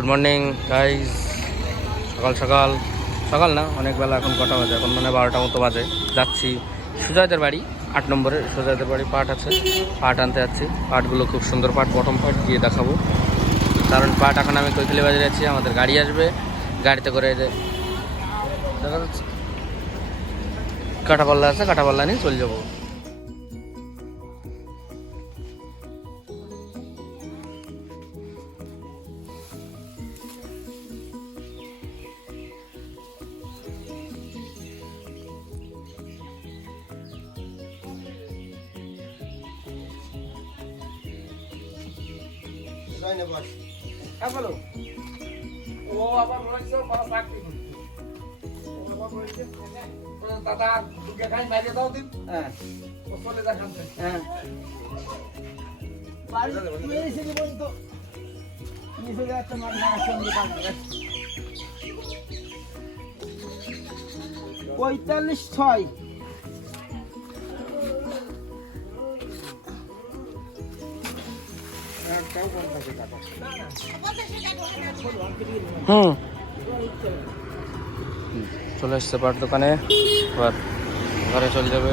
Good morning guys সকাল সকাল। সকাল না, অনেক বেলা এখন কটা বাজে? এখন মানে বারোটা মতো বাজে। যাচ্ছি সুজয়দের বাড়ি, আট নম্বরে সুজয়দের বাড়ি পাট আছে। পাট আনতে যাচ্ছি। পাটগুলো খুব সুন্দর পাট। প্রথম পাট গিয়ে দেখাবো। কারণ পাট এখন আমি কৈখালি বাজারে আছি আমাদের গাড়ি আসবে। গাড়িতে করে যে দেখা যাচ্ছে। কাঁটাপাল্লা আছে কাঁটাপাল্লা নিয়ে চলে যাব। হ্যাঁ বলো। ও আবার বড় চাকরি দাদা খাই দাও দিন। হ্যাঁ। ও চলে যা খান হ্যাঁ। বাড়ি এসে কি বলতো। নিচে সঙ্গে পঁয়তাল্লিশ ছয়। হুম। চলে আসছে পাট দোকানে এবার ঘরে চলে যাবে।